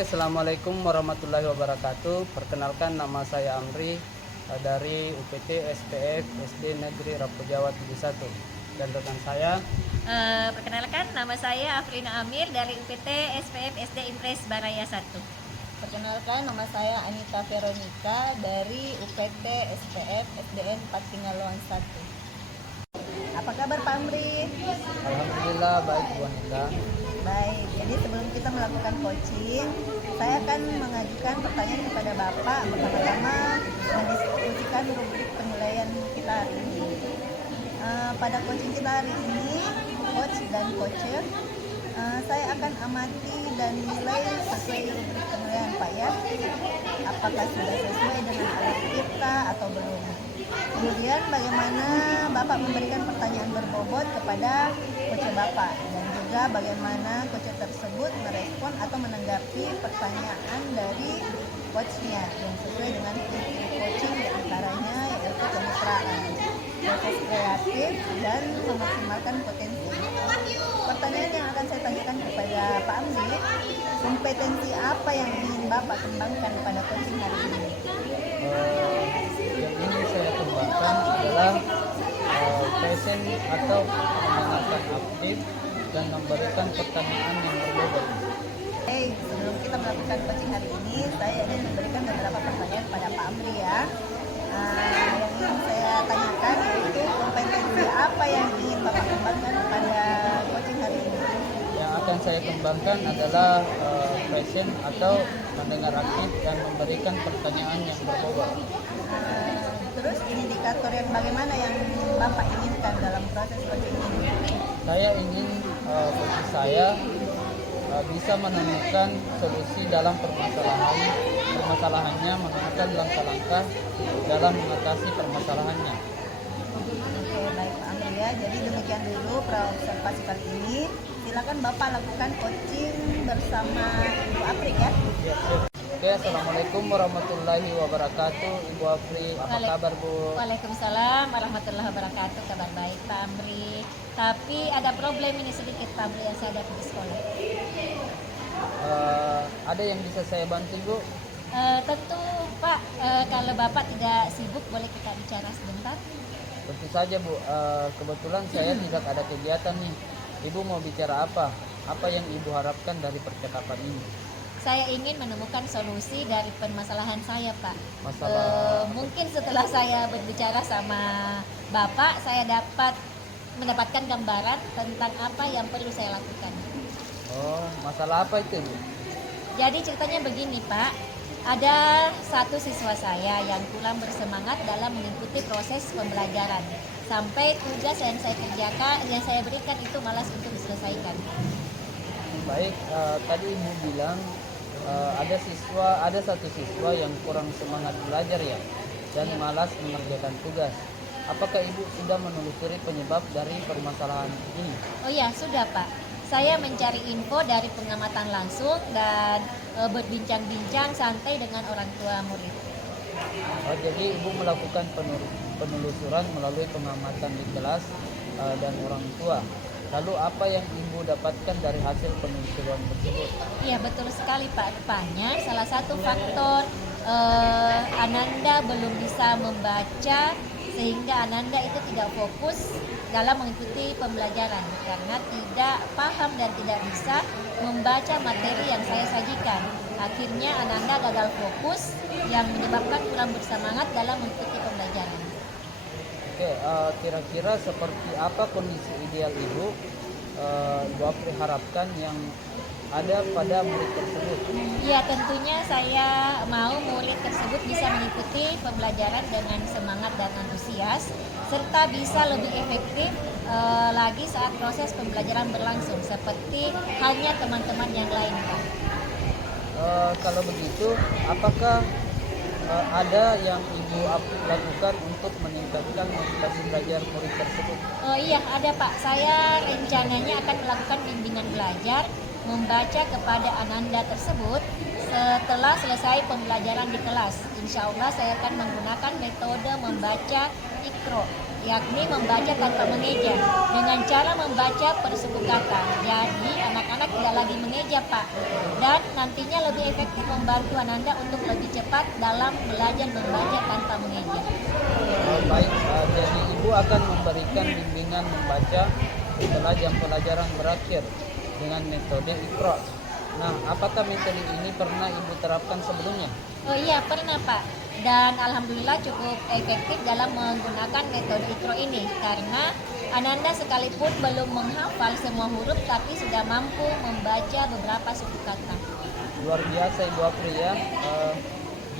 Assalamualaikum warahmatullahi wabarakatuh. Perkenalkan, nama saya Amri dari UPT SPF SD Negeri Rapo Jawa 71. Dan rekan saya, Perkenalkan, nama saya Afrina Amir dari UPT SPF SD Impres Baraya 1. Perkenalkan, nama saya Anita Veronica dari UPT SPF SDN Patinggaluan 1. Apa kabar Pak Amri? alhamdulillah baik Bu Anita. Baik, jadi sebelum kita melakukan coaching, saya akan mengajukan pertanyaan kepada Bapak. Pertama-tama mendiskusikan rubrik penilaian kita hari ini. Pada coaching kita hari ini, coach dan coacher, saya akan amati dan nilai sesuai rubrik penilaian Pak ya. Apakah sudah sesuai dengan alat kita atau belum? Kemudian bagaimana Bapak memberikan pertanyaan berbobot kepada coacher Bapak, dan juga bagaimana coacher tersebut merespon atau menanggapi pertanyaan dari coachnya yang sesuai dengan prinsip coaching, diantaranya yaitu kemesraan, proses kreatif, dan memaksimalkan potensi. Pertanyaan yang akan saya tanyakan kepada Pak Amri, kompetensi apa yang ingin Bapak kembangkan pada coaching hari ini? Yang ingin saya kembangkan adalah present atau mendengarkan aktif dan memberikan pertanyaan yang berbobot. Sebelum kita melakukan coaching hari ini, saya ingin memberikan beberapa pertanyaan pada Pak Amri ya. Yang ingin saya tanyakan yaitu kompetensi apa yang ingin Bapak kembangkan pada coaching hari ini? Yang akan saya kembangkan adalah present atau mendengar aktif dan memberikan pertanyaan yang berbobot. Terus indikator yang bagaimana yang Bapak inginkan dalam proses coaching ini? Saya ingin coach saya bisa menemukan solusi dalam permasalahannya, menemukan langkah-langkah dalam mengatasi permasalahannya. Oke, baik Pak Amri ya. Jadi demikian dulu observasi kali ini. Silakan Bapak lakukan coaching bersama Ibu Apri ya. Oke, assalamualaikum warahmatullahi wabarakatuh. Ibu Afri, apa kabar Bu? Waalaikumsalam warahmatullahi wabarakatuh. Kabar baik Pak Amri. Tapi ada problem ini sedikit Pak Amri yang saya hadapi di sekolah. Ada yang bisa saya bantu Bu? Tentu Pak, kalau Bapak tidak sibuk boleh kita bicara sebentar. Tentu saja Bu. Kebetulan saya tidak ada kegiatan nih. Ibu mau bicara apa? Apa yang Ibu harapkan dari percakapan ini? Saya ingin menemukan solusi dari permasalahan saya Pak. Masalah Mungkin setelah saya berbicara sama Bapak, saya dapat mendapatkan gambaran tentang apa yang perlu saya lakukan. masalah apa itu Bu? Jadi ceritanya begini Pak, ada satu siswa saya yang kurang bersemangat dalam mengikuti proses pembelajaran. Sampai tugas yang saya kerjakan, yang saya berikan itu malas untuk diselesaikan. Baik, tadi Ibu bilang ada satu siswa yang kurang semangat belajar ya, dan malas mengerjakan tugas. Apakah Ibu sudah menelusuri penyebab dari permasalahan ini? Oh iya, sudah Pak. Saya mencari info dari pengamatan langsung dan berbincang-bincang santai dengan orang tua murid. Jadi Ibu melakukan penelusuran melalui pengamatan di kelas dan orang tua. Lalu apa yang Ibu dapatkan dari hasil penelusuran tersebut? Iya betul sekali Pak. Rupanya salah satu faktor Ananda belum bisa membaca, sehingga Ananda itu tidak fokus dalam mengikuti pembelajaran karena tidak paham dan tidak bisa membaca materi yang saya sajikan. Akhirnya Ananda gagal fokus yang menyebabkan kurang bersemangat dalam mengikuti pembelajaran. Oke, kira-kira seperti apa kondisi ideal Ibu Apri harapkan yang ada pada murid tersebut? Ya tentunya saya mau murid tersebut bisa mengikuti pembelajaran dengan semangat dan antusias, serta bisa lebih efektif lagi saat proses pembelajaran berlangsung, seperti halnya teman-teman yang lain Pak. Kalau begitu, apakah ada yang Ibu lakukan untuk meningkatkan motivasi belajar murid tersebut? Oh iya ada Pak, saya rencananya akan melakukan bimbingan belajar membaca kepada Ananda tersebut setelah selesai pembelajaran di kelas. Insya Allah saya akan menggunakan metode membaca Iqro yakni membaca tanpa mengeja dengan cara membaca per suku kata. Jadi anak-anak tidak lagi mengeja Pak, dan nantinya lebih efektif membantu Ananda untuk lebih cepat dalam belajar membaca tanpa mengeja. Baik, jadi Ibu akan memberikan bimbingan membaca setelah jam pelajaran berakhir dengan metode Iqra. Nah, apakah metode ini pernah Ibu terapkan sebelumnya? Oh iya, pernah Pak. Dan alhamdulillah cukup efektif dalam menggunakan metode Iqra ini karena Ananda sekalipun belum menghafal semua huruf tapi sudah mampu membaca beberapa suku kata. Luar biasa Ibu Apri ya.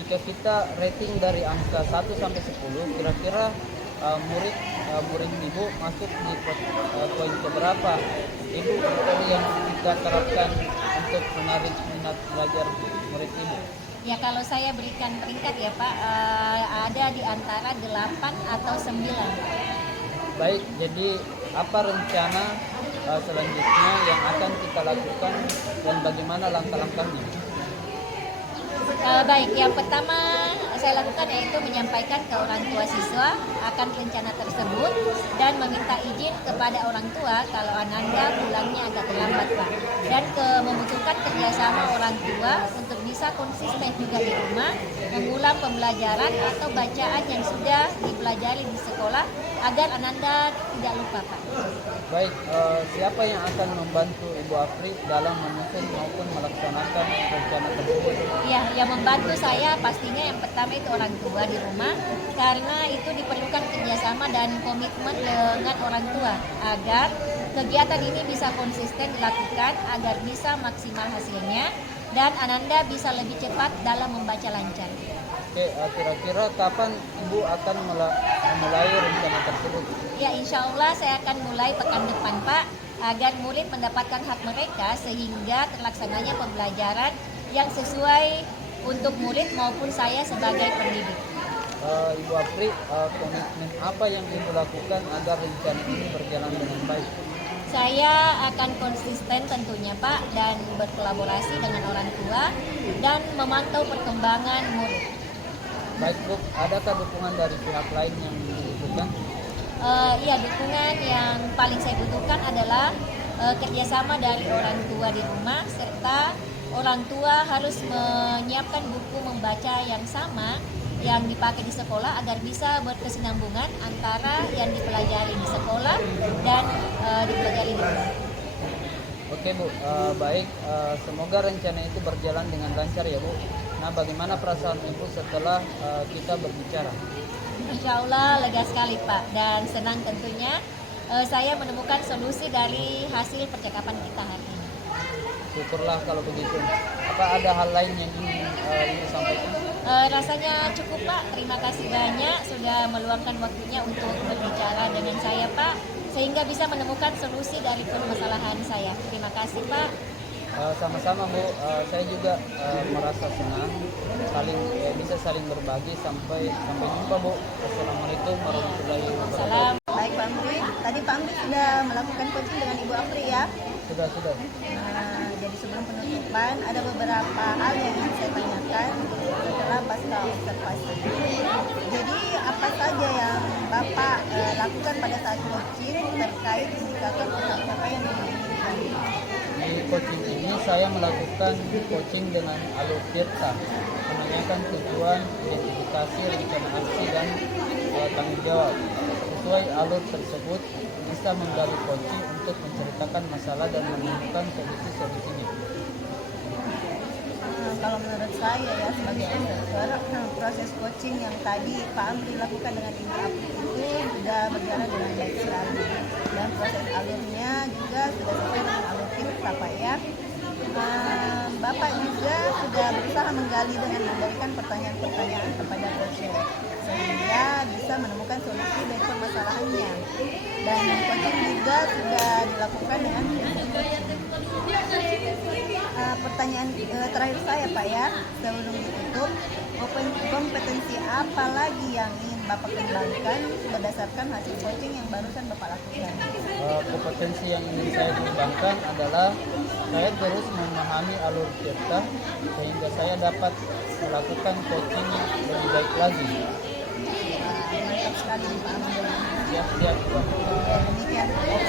Jika kita rating dari angka 1 sampai 10, kira-kira murid Ibu masuk di poin keberapa? Ibu metode yang kita terapkan untuk menarik minat belajar murid Ibu. Ya kalau saya berikan peringkat ya Pak, ada di antara 8 atau 9. Baik, jadi apa rencana selanjutnya yang akan kita lakukan dan bagaimana langkah-langkahnya? Baik, yang pertama saya lakukan yaitu menyampaikan ke orang tua siswa akan rencana tersebut dan meminta izin kepada orang tua kalau Ananda pulangnya agak terlambat Pak, dan membutuhkan kerjasama orang tua untuk bisa konsisten juga di rumah mengulang pembelajaran atau bacaan yang sudah dipelajari di sekolah agar Ananda tidak lupa Pak. Baik, siapa yang akan membantu Ibu Apri dalam menyusun maupun melaksanakan rencana tersebut? Ya, yang membantu saya pastinya yang pertama itu orang tua di rumah karena itu diperlukan kerjasama dan komitmen dengan orang tua agar kegiatan ini bisa konsisten dilakukan agar bisa maksimal hasilnya dan Ananda bisa lebih cepat dalam membaca lancar. Oke, kira-kira kapan Ibu akan memulai rencana tersebut? Ya, insya Allah saya akan mulai pekan depan Pak agar murid mendapatkan hak mereka sehingga terlaksananya pembelajaran yang sesuai untuk murid maupun saya sebagai pendidik. Ibu Apri, komitmen apa yang Ibu lakukan agar rencana ini berjalan dengan baik? Saya akan konsisten tentunya Pak dan berkolaborasi dengan orang tua dan memantau perkembangan murid. Baik Bu, adakah dukungan dari pihak lain yang dibutuhkan? Iya, dukungan yang paling saya butuhkan adalah kerjasama dari orang tua di rumah serta orang tua harus menyiapkan buku membaca yang sama yang dipakai di sekolah agar bisa berkesinambungan antara yang dipelajari di sekolah dan dipelajari di rumah. Oke Bu, baik, semoga rencana itu berjalan dengan lancar ya Bu. Nah, bagaimana perasaan Ibu setelah kita berbicara? Insya Allah lega sekali Pak dan senang tentunya saya menemukan solusi dari hasil percakapan kita hari ini. Syukurlah kalau begitu. Apa ada hal lain yang ingin Ibu sampaikan? Rasanya cukup Pak, terima kasih banyak sudah meluangkan waktunya untuk berbicara dengan saya Pak sehingga bisa menemukan solusi dari permasalahan saya. Terima kasih Pak. Sama-sama Bu, saya juga merasa senang bisa saling berbagi sampai jumpa Bu. Assalamualaikum warahmatullahi wabarakatuh. Salam. Baik Pak Amri, tadi Pak Amri sudah melakukan coaching dengan Ibu Apri ya. Sudah. Jadi sebelum penutupan ada beberapa hal yang ingin saya tanyakan setelah pasca observasi. Jadi apa saja yang Bapak lakukan pada saat coaching terkait indikator pencapaian yang diinginkan? Di coaching ini saya melakukan coaching dengan alur tirta, menanyakan tujuan, identifikasi, rencana aksi, dan tanggung jawab. Sesuai alur tersebut, bisa menggali coaching untuk menceritakan masalah dan menemukan solusi-solusinya. Kalau menurut saya ya sebagai observer, proses coaching yang tadi Pak Amri lakukan dengan Ibu Apri itu sudah berjalan dengan baik sekali dan proses alurnya juga sudah sesuai dengan alur kita Pak ya. Bapak juga sudah berusaha menggali dengan memberikan pertanyaan-pertanyaan kepada coacher sehingga bisa menemukan solusi dari permasalahannya, dan coaching juga sudah dilakukan dengan pertanyaan terakhir saya Pak ya sebelum ditutup, kompetensi apa lagi yang ingin Bapak kembangkan berdasarkan hasil coaching yang barusan Bapak lakukan? Kompetensi yang ingin saya kembangkan adalah saya terus memahami alur tirta sehingga saya dapat melakukan coaching lebih baik lagi. Mantap sekali Pak Amri. Ya, Siap, Ibu. Ya, demikian.